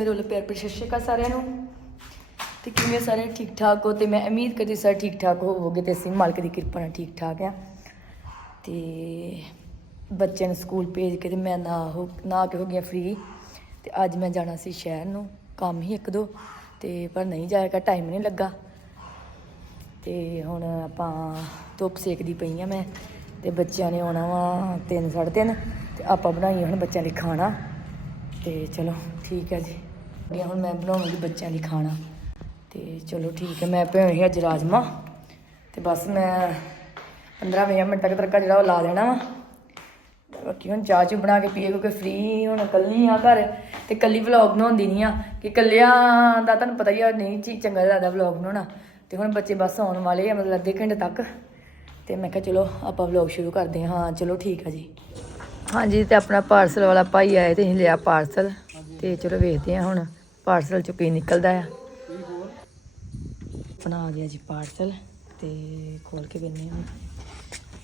ਮੇਰੇ ਵੱਲੋਂ ਪਿਆਰ ਭਰੀ ਸਤਿ ਸ਼੍ਰੀ ਅਕਾਲ ਸਾਰਿਆਂ ਨੂੰ। ਤੇ ਕਿਵੇਂ ਸਾਰੇ ਠੀਕ ਠਾਕ ਹੋ? ਤੇ ਮੈਂ ਉਮੀਦ ਕਰਦੀ ਸਾਰੇ ਠੀਕ ਠਾਕ ਹੋਵੋਗੇ ਤੇ ਅਸੀਂ ਮਾਲਕ ਦੀ ਕਿਰਪਾ ਨਾਲ ਠੀਕ ਠਾਕ ਆ। ਤੇ ਬੱਚਿਆਂ ਨੂੰ ਸਕੂਲ ਭੇਜ ਕੇ ਤੇ ਮੈਂ ਨਾ ਹੋ, ਨਾ ਕੇ ਹੋ ਗਿਆ ਫ੍ਰੀ ਤੇ ਅੱਜ ਮੈਂ ਜਾਣਾ ਸੀ ਸ਼ਹਿਰ ਨੂੰ, ਕੰਮ ਹੀ ਇੱਕ ਦੋ। ਤੇ ਪਰ ਨਹੀਂ ਜਾਏਗਾ ਟਾਈਮ ਨਹੀਂ ਲੱਗਾ। ਤੇ ਹੁਣ ਆਪਾਂ ਧੁੱਪ ਸੇਕਦੀ ਪਈ ਆ ਮੈਂ। ਤੇ ਬੱਚਿਆਂ ਨੇ ਆਉਣਾ ਵਾ 3 ਤਿੰਨ। ਤੇ ਆਪਾਂ ਬਣਾਈਏ ਹੁਣ ਬੱਚਿਆਂ ਲਈ ਖਾਣਾ। ਤੇ ਚਲੋ, ਠੀਕ ਹੈ ਜੀ। ਅੱਗੇ ਹੁਣ ਮੈਂ ਬਣਾਉਣਗੀ ਬੱਚਿਆਂ ਲਈ ਖਾਣਾ। ਤੇ ਚਲੋ ਠੀਕ ਹੈ, ਮੈਂ ਭਿਓਏ ਸੀ ਅੱਜ ਰਾਜਮਾ। ਤੇ ਬਸ ਮੈਂ 15-20 ਮਿੰਟ ਤੱਕ ਤੜਕਾ ਜਿਹੜਾ ਉਹ ਲਾ ਦੇਣਾ ਵਾ। ਬਾਕੀ ਹੁਣ ਚਾਹ ਚੂ ਬਣਾ ਕੇ ਪੀਏ, ਕਿਉਂਕਿ ਫ੍ਰੀ ਹੁਣ ਇਕੱਲੀ ਆ ਘਰ। ਤੇ ਇਕੱਲੀ ਵਲੌਗ ਬਣਾਉਂਦੀ ਨਹੀਂ ਆ। ਕਿ ਇਕੱਲਿਆਂ ਦਾ ਤੁਹਾਨੂੰ ਪਤਾ ਹੀ ਆ, ਨਹੀਂ ਚੀ ਚੰਗਾ ਲੱਗਦਾ ਵਲੌਗ ਬਣਾਉਣਾ। ਤੇ ਹੁਣ ਬੱਚੇ ਬਸ ਆਉਣ ਵਾਲੇ ਆ, ਮਤਲਬ ਅੱਧੇ ਘੰਟੇ ਤੱਕ। ਤੇ ਮੈਂ ਕਿਹਾ ਚਲੋ ਆਪਾਂ ਵਲੌਗ ਸ਼ੁਰੂ ਕਰਦੇ ਹਾਂ। ਹਾਂ, ਚਲੋ ਠੀਕ ਆ ਜੀ। ਹਾਂਜੀ, ਤੇ ਆਪਣਾ ਪਾਰਸਲ ਵਾਲਾ ਭਾਈ ਆਏ ਤੇ ਅਸੀਂ ਲਿਆ ਪਾਰਸਲ ਤੇ ਚਲੋ ਵੇਖਦੇ ਹਾਂ ਹੁਣ। ਪਾਰਸਲ ਚੋਂ ਕੀ ਨਿਕਲਦਾ ਆ? ਆਪਣਾ ਆ ਗਿਆ ਜੀ ਪਾਰਸਲ ਤੇ ਖੋਲ ਕੇ ਵੇਖਦੇ ਹਾਂ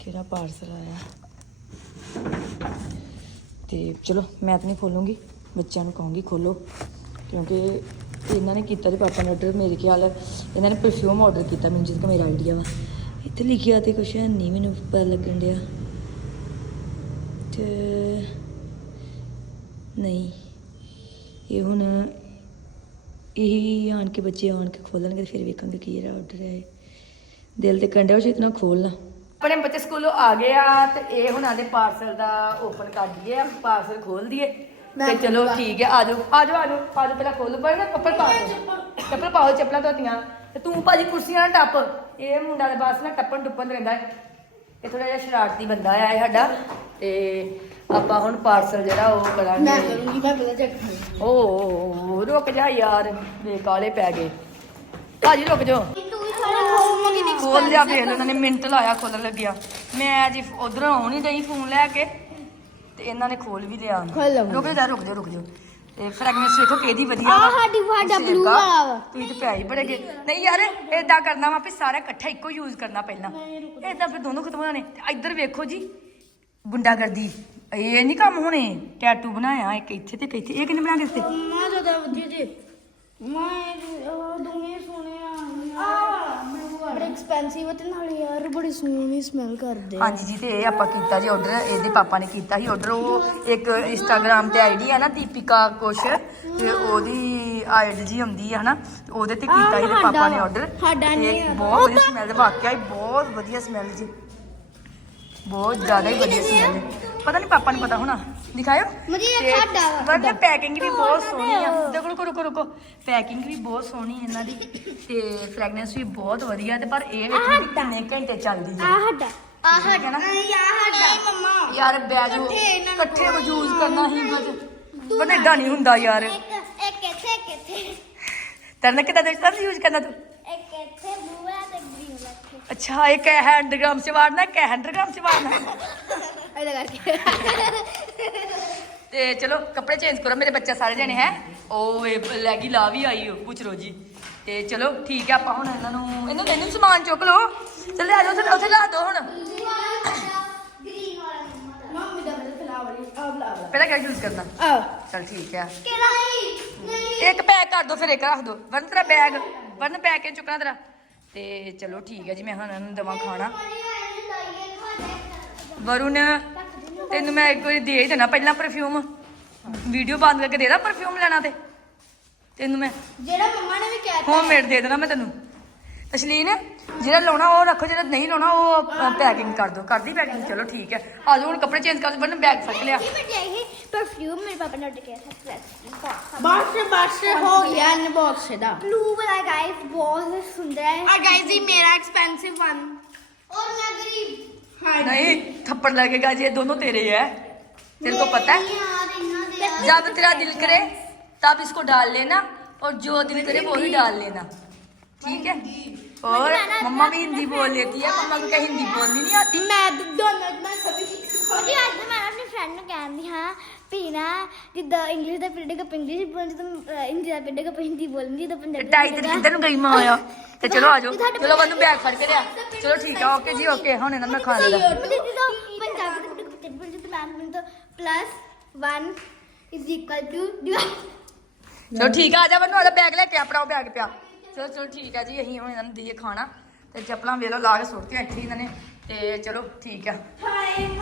ਕਿਹੜਾ ਪਾਰਸਲ ਆਇਆ। ਤੇ ਚਲੋ ਮੈਂ ਤਾਂ ਨਹੀਂ ਖੋਲੂੰਗੀ, ਬੱਚਿਆਂ ਨੂੰ ਕਹੂੰਗੀ ਖੋਲੋ, ਕਿਉਂਕਿ ਇਹਨਾਂ ਨੇ ਕੀਤਾ ਤੇ ਪਾਪਾ ਨੇ ਆਰਡਰ ਮੇਰੇ ਖਿਆਲ ਇਹਨਾਂ ਨੇ ਪਰਫਿਊਮ ਆਰਡਰ ਕੀਤਾ, ਮੈਨੂੰ ਜਿਸ ਮੇਰਾ ਆਈਡੀਆ ਵਾ। ਇੱਥੇ ਲਿਖਿਆ ਤੇ ਕੁਛ ਹੈ ਨਹੀਂ, ਮੈਨੂੰ ਪਤਾ ਲੱਗਣ ਡਿਆ। ਤੇ ਨਹੀਂ, ਇਹ ਹੁਣ ਇਹ ਆਣ ਕੇ ਬੱਚੇ ਆਣ ਕੇ ਖੋਲਣਗੇ ਤੇ ਫਿਰ ਵੇਖਾਂਗੇ ਕੀ ਇਹਦਾ ਆਰਡਰ ਹੈ। ਦਿਲ ਤੇ ਕੰਡਿਆ ਉਹ ਇਤਨਾ ਖੋਲਣਾ। ਆਪਣੇ ਬੱਚੇ ਸਕੂਲੋਂ ਆ ਗਏ ਆ ਤੇ ਇਹ ਹੁਣ ਆਦੇ ਪਾਰਸਲ ਦਾ ਓਪਨ ਕਰ ਦਈਏ ਪਾਰਸਲ ਖੋਲ ਦਈਏ। ਤੇ ਚਲੋ ਠੀਕ ਹੈ ਆਜੋ ਆਜੋ ਆਜੋ ਆਜੋ ਪਹਿਲਾਂ ਖੋਲੋ ਪਰ ਨਾ ਕੱਪੜ ਪਾ ਦਿਓ। ਚੱਪਲ ਪਾਓ ਚੱਪਲਾਂ ਧੋਤੀਆਂ। ਤੇ ਤੂੰ ਭਾਜੀ ਕੁਰਸੀਆਂ ਨਾਲ ਟੱਪ। ਇਹ ਮੁੰਡਾ ਦੇ ਬਾਸ ਨਾ ਟੱਪਣ ਟੁੱਪਣ ਰਹਿੰਦਾ ਹੈ। ਇਹ ਥੋੜਾ ਜਿਹਾ ਸ਼ਰਾਰਤੀ ਬੰਦਾ ਆ ਇਹ ਸਾਡਾ। ਤੇ ਆਪਾਂ ਹੁਣ ਪਾਰਸਲ ਜਿਹੜਾ ਉਹ ਕਰਾਂਗੇ। ਮੈਂ ਕਰੂੰਗੀ ਮੈਂ ਪਹਿਲਾਂ ਚੈੱਕ ਕਰਾਂਗੀ ਓ ਰੁਕ ਜਾ ਯਾਰ ਵੇ ਕਾਲੇ ਪੈ ਗਏ। ਭਾਜੀ ਰੁਕ ਜਾ ਖੋਲ ਲਿਆ ਲਓ ਉਹਨਾਂ ਨੇ ਮਿੰਟ ਲਾਇਆ ਖੋਲਣ ਲੱਗਿਆ। ਮੈਂ ਜੀ ਉਧਰੋਂ ਆਉਣ ਹੀ ਡਈ ਫੋਨ ਲੈ ਕੇ ਤੇ ਇਹਨਾਂ ਨੇ ਖੋਲ ਵੀ ਲਿਆ। ਖੋਲ। ਰੁਕ ਜਾ ਰੁਕ ਜਾ ਰੁਕ ਜਾ। ਤੇ ਫ੍ਰੈਗਨੈਂਸ ਵੇਖੋ ਕਿਹਦੀ ਵਧੀਆ ਆਹ ਸਾਡੀ ਸਾਡਾ ਤੁਸੀਂ blue ਏਦਾਂ- ਵਾਲਾ ਵਾ। ਤੁਸੀਂ ਤੇ ਪਿਆ ਹੀ ਬੜੇਗੇ ਨਹੀਂ ਯਾਰ ਏਦਾਂ ਕਰਨਾ ਵਾ ਵੀ ਸਾਰਾ ਇਕੱਠਾ ਇੱਕੋ ਯੂਜ਼ ਕਰਨਾ ਪਹਿਲਾਂ। ਏਦਾਂ ਫਿਰ ਦੋਨੋਂ ਖਤਮ ਹੋਣੇ ਤੇ ਇੱਧਰ ਵੇਖੋ ਜੀ ਗੁੰਡਾਗਰਦੀ। ਇਹ ਨਹੀਂ ਕੰਮ ਹੋਣੇ। ਟੈਟੂ ਬਣਾਇਆ ਇੱਕ ਇੱਥੇ ਤੇ ਇੱਕ ਇੱਥੇ। ਇਹ ਕਿੰਨੇ ਬਣਾ ਕੇ ਦਿੱਤੇ ਮਾਂ ਜ਼ਿਆਦਾ ਵਧੀਆ ਜੀ ਮੈਂ ਉਹ ਦੋਵੇਂ ਸੋਹਣੇ ਆ ਬੜੇ ਐਕਸਪੈਂਸਿਵ ਤੇ ਨਾਲ ਯਾਰ ਬੜੀ ਸੋਹਣੀ ਸਮੈਲ ਕਰਦੇ ਹਾਂਜੀ ਜੀ ਤੇ ਇਹ ਆਪਾਂ ਕੀਤਾ ਜੀ ਆਰਡਰ ਇਹਦੇ ਪਾਪਾ ਨੇ ਕੀਤਾ ਸੀ ਆਰਡਰ ਉਹ ਇੱਕ ਇੰਸਟਾਗ੍ਰam ਤੇ ਆਈਡੀ ਹੈ ਨਾ ਦੀਪਿਕਾ ਕੁਛ। ਤੇ ਉਹਦੀ ਆਈਡੀ ਜੀ ਹੁੰਦੀ ਹੈ ਹਨਾ। ਉਹਦੇ ਤੇ ਕੀਤਾ ਸੀ ਪਾਪਾ ਨੇ ਆਰਡਰ ਸਾਡਾ ਨਹੀਂ। ਬਹੁਤ ਵਧੀਆ ਸਮੈਲ ਵਾਕਿਆ ਹੀ ਬਹੁਤ ਵਧੀਆ ਸਮੈਲ ਜੀ। ਬਹੁਤ ਜ਼ਿਆਦਾ ਹੀ ਵਧੀਆ ਸਮੈਲ ਪਤਾ ਨਹੀਂ ਪਾਪਾ ਨੂੰ ਪਤਾ ਹੋਣਾ। ਦਿਖਾਇਓ। ਮੁਝੇ ਇਹ ਸਾਡਾ ਵਾ। ਵਰਨਾ ਪੈਕਿੰਗ ਵੀ ਬਹੁਤ ਸੋਹਣੀ ਆ। ਦੇਖੋ ਰੁਕੋ ਰੁਕੋ ਰੁਕੋ। ਪੈਕਿੰਗ ਵੀ ਬਹੁਤ ਸੋਹਣੀ ਹੈ ਇਹਨਾਂ ਦੀ। ਤੇ ਫ੍ਰੈਗਨੈਂਸ ਵੀ ਬਹੁਤ ਵਧੀਆ ਤੇ ਪਰ ਇਹ ਵੇਖੋ ਕਿ ਕਿੰਨੇ ਘੰਟੇ ਚੱਲਦੀ ਆ। ਸਾਡਾ। ਆ ਠੀਕ ਹੈ ਨਾ? ਨਹੀਂ ਆ ਸਾਡਾ। ਨਹੀਂ ਮੰਮਾ। ਯਾਰ ਬੈਗ ਇਕੱਠੇ ਯੂਜ਼ ਕਰਨਾ ਹੀ ਬਸ ਏਦਾਂ ਨਹੀਂ ਹੁੰਦਾ ਯਾਰ। ਇੱਕ ਇੱਕ ਇੱਥੇ ਇੱਕ ਇੱਥੇ। ਤੇਰੇ ਕਿਦਾਂ ਦੇ ਸਭ ਯੂਜ਼ ਕਰਨਾ ਤੂੰ ਇੱਕ ਇੱਥੇ ਬਲੂ ਵਾਲਾ ਤੇ ਅੱਛਾ ਇੱਕ ਹੈ ਹੈਂਡਗ੍ਰਾਮ ਚ ਵਾੜਨਾ ਇੱਕ ਹੈ ਹੈਂਡਗ੍ਰਾਮ ਚ ਵਾੜਨਾ ਇਹਦਾ ਕਰਕੇ। ਤੇ ਚਲੋ ਕੱਪੜੇ ਚੇਂਜ ਕਰੋ ਮੇਰੇ ਬੱਚੇ ਸਾਰੇ ਜਣੇ ਹੈ? ਉਹ ਇਹ ਲੈ ਗਈ ਲਾ ਵੀ ਆਈ ਉਹ ਪੁੱਛ ਰੋ ਜੀ। ਤੇ ਚਲੋ ਠੀਕ ਹੈ ਆਪਾਂ ਹੁਣ ਇਹਨਾਂ ਨੂੰ ਇਹਨੂੰ ਇਹਨੂੰ ਸਮਾਨ ਚੁੱਕ ਲਓ। ਚੱਲ ਆ ਜਾਓ ਉੱਥੇ ਉੱਥੇ ਲਾ ਦੋ ਹੁਣ। ਗ੍ਰੀਨ ਵਾਲਾ ਮੰਮੀ ਦਾ ਬੜਾ ਫਲਾਵਰ ਆ ਬਲਾ ਬਲਾ ਪਹਿਲਾਂ ਕਿਆ ਯੂਜ਼ ਕਰਨਾ? ਆ ਚਲ ਠੀਕ ਹੈ ਕਿਹੜਾ ਨਹੀਂ। ਇੱਕ ਪੈਕ ਕਰ ਦੋ ਫਿਰ ਇੱਕ ਰੱਖ ਦੋ। ਵਰਨ ਤੇਰਾ ਬੈਗ ਵਰਨ ਪੈਕ ਕੇ ਚੁੱਕਣਾ ਤੇਰਾ। ਤੇ ਚਲੋ ਠੀਕ ਹੈ ਜੀ ਮੈਂ ਹੁਣ ਇਹਨਾਂ ਨੂੰ ਦਵਾਂ ਖਾਣਾ। ਵਰੁਣ ਤੈਨੂੰ ਮੈਂ ਇੱਕ ਵਾਰੀ ਦੇ ਹੀ ਦੇਣਾ ਪਹਿਲਾਂ ਪਰਫਿਊਮ ਵੀਡੀਓ ਬੰਦ ਕਰਕੇ ਦੇ ਦਾਂ ਪਰਫਿਊਮ ਲੈਣਾ ਤੇ। ਤੈਨੂੰ ਮੈਂ ਜਿਹੜਾ ਮੰਮਾ ਨੇ ਵੀ ਕਿਹਾ ਹੋਮ ਮੇਡ ਦੇ ਦੇਣਾ ਮੈਂ ਤੈਨੂੰ। ਤਸ਼ਲੀਨ ਜਿਹੜਾ ਲਾਉਣਾ ਉਹ ਰੱਖੋ ਜਿਹੜਾ ਨਹੀਂ ਲਾਉਣਾ ਉਹ ਪੈਕਿੰਗ ਕਰ ਦੋ। ਕਰਦੀ ਪੈਕਿੰਗ ਚਲੋ ਠੀਕ ਹੈ। ਆ ਜਾਓ ਹੁਣ ਕੱਪੜੇ ਚੇਂਜ ਕਰ ਦੋ ਬਰਨ ਬੈਗ ਫੜ ਲਿਆ। परफ्यूम मेरे पापा ने ऑर्डर किया था बाहर से बाहर से हो गया अनबॉक्स था ब्लू वाला गाइस बहुत सुंदर है और गाइस ये मेरा एक्सपेंसिव वन और मैं गरीब हाँ नहीं थप्पड़ लगे लगेगा ये दोनों तेरे ही है तेरे को पता है ज़्यादा तेरा दिल करे तब इसको डाल लेना और जो दिल करे वो ही डाल लेना ठीक है और मम्मा भी हिंदी बोल लेती है मम्मा को कहीं हिंदी बोलनी नहीं आती मैं दोनों सभी ਫਰੈਂਡ ਨੂੰ ਕਹਿੰਦੀ ਹਾਂ ਪੀਣਾ ਜਿੱਦਾਂ ਇੰਗਲਿਸ਼ ਦਾ ਪੀਰੀਅਡ ਕਪ ਇੰਗਲਿਸ਼ ਬੋਲ ਜਦੋਂ ਹਿੰਦੀ ਦਾ ਪੀਰੀਅਡ ਕਪ ਹਿੰਦੀ ਬੋਲਣੀ ਜਦੋਂ ਪੰਜਾਬੀ ਢਾਈ ਤੇ ਕਿੱਧਰ ਨੂੰ ਗਈ ਮਾਂ ਆ। ਤੇ ਚਲੋ ਆਜੋ ਚਲੋ ਮੈਨੂੰ ਬੈਗ ਫੜ ਕੇ ਲਿਆ। ਚਲੋ ਠੀਕ ਆ ਓਕੇ ਜੀ ਓਕੇ। ਹੁਣ ਇਹਨਾਂ ਨੂੰ ਮੈਂ ਖਾ ਜਦੋਂ ਪੰਜਾਬੀ ਦਾ ਪੀਰੀਅਡ ਬੋਲ ਜਦੋਂ ਮੈਮ ਮੈਨੂੰ ਪਲੱਸ 1 ਇਜ਼ ਇਕੁਅਲ ਟੂ ਚਲੋ ਠੀਕ ਆ ਆ ਜਾ ਉਹਦਾ ਬੈਗ ਲੈ ਕੇ ਆਪਣਾ ਉਹ ਬੈਗ ਪਿਆ। ਚਲੋ ਚਲੋ ਠੀਕ ਆ ਜੀ ਅਸੀਂ ਹੁਣ ਇਹਨਾਂ ਨੂੰ ਦਈਏ ਖਾਣਾ। ਤੇ ਚੱਪਲਾਂ ਵੇਲੋ ਲਾ ਕੇ ਸੁੱਟਤੀਆਂ ਇੱਥੇ ਇਹਨਾਂ ਨੇ। ਤੇ ਚਲੋ ਠੀਕ ਆ। ਟਾਈਮ